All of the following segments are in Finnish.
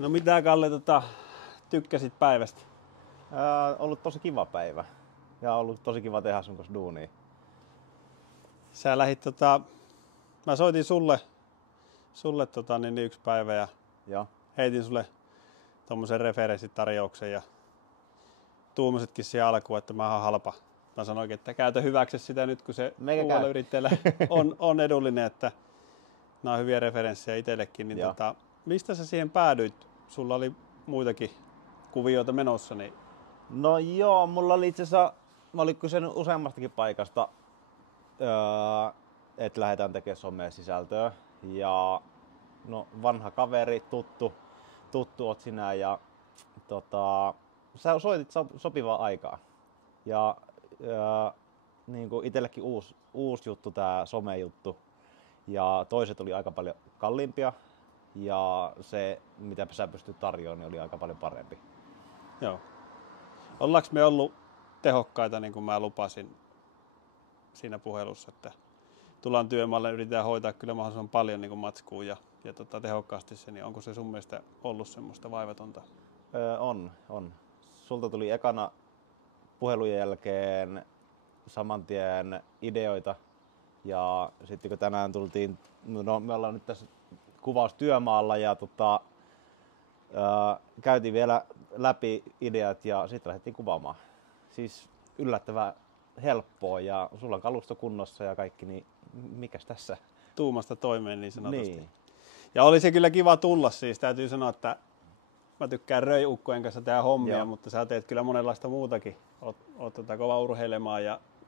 No mitä Kalle, tykkäsit päivästä? Ollut tosi kiva päivä ja ollut tosi kiva tehdä sun kanssa duunia. Sä lähit, mä soitin sulle yksi päivä ja Joo. heitin sulle tommosen referenssitarjouksen ja tuumasitkin siihen alkuun, että mä oon halpa. Mä sanoinkin, että käytä hyväksi sitä nyt, kun se uudella yrittäjällä on edullinen, että nämä on hyviä referenssejä itsellekin. Niin mistä sä siihen päädyit? Sulla oli muitakin kuvioita menossa. Niin... No joo, mulla oli itse asiassa, mä olin kysynyt useammastakin paikasta, että lähdetään tekemään somea sisältöä. Ja no, vanha kaveri, tuttu oot sinä ja sä soitit sopivaa aikaa. Ja niin kuin itsellekin uusi juttu, tää somejuttu. Ja toiset oli aika paljon kalliimpia. Ja se, mitä sä pystyt tarjoamaan, niin oli aika paljon parempi. Joo. Ollaanko me ollut tehokkaita, niin kuin mä lupasin siinä puhelussa, että tullaan työmaalle, yritetään hoitaa kyllä mahdollisimman paljon niin matskua ja tehokkaasti se, niin onko se sun mielestä ollut semmoista vaivatonta? On. Sulta tuli ekana puhelun jälkeen saman tien ideoita ja sitten kun tänään tultiin, no me ollaan nyt tässä kuvaustyömaalla ja käytiin vielä läpi ideat ja sitten lähdettiin kuvaamaan. Siis yllättävän helppoa ja sulla on kalusto kunnossa ja kaikki, niin mikäs tässä? Tuumasta toimeen niin sanotusti. Niin. Ja oli se kyllä kiva tulla siis, täytyy sanoa, että mä tykkään röiukkojen kanssa tehdä hommia, joo, mutta sä teet kyllä monenlaista muutakin. Oot kova urheilemaan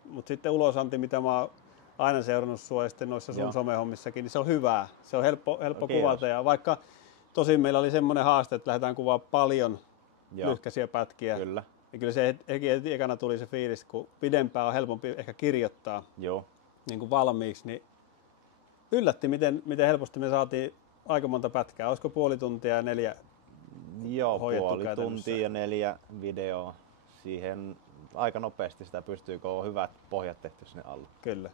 mutta sitten ulosanti, mitä mä oon aina seurannut sua ja sitten noissa sun somehommissakin, niin se on hyvää. Se on helppo kuvata ja vaikka tosin meillä oli semmoinen haaste, että lähdetään kuvaamaan paljon lyhkäisiä pätkiä. Kyllä. Ja kyllä se ekana tuli se fiilis, kun pidempään on helpompi ehkä kirjoittaa niin kuin valmiiksi, niin yllätti, miten helposti me saatiin aika monta pätkää. Olisiko puoli tuntia ja 4 hoidettu puoli tuntia ja 4 videoa. Siihen aika nopeasti sitä pystyy, kun on hyvät pohjat tehty sinne alle. Kyllä.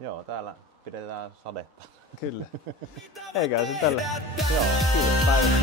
Joo, täällä pidetään sadetta. Kyllä. Eikä se tällä. Joo, kiitos päivä.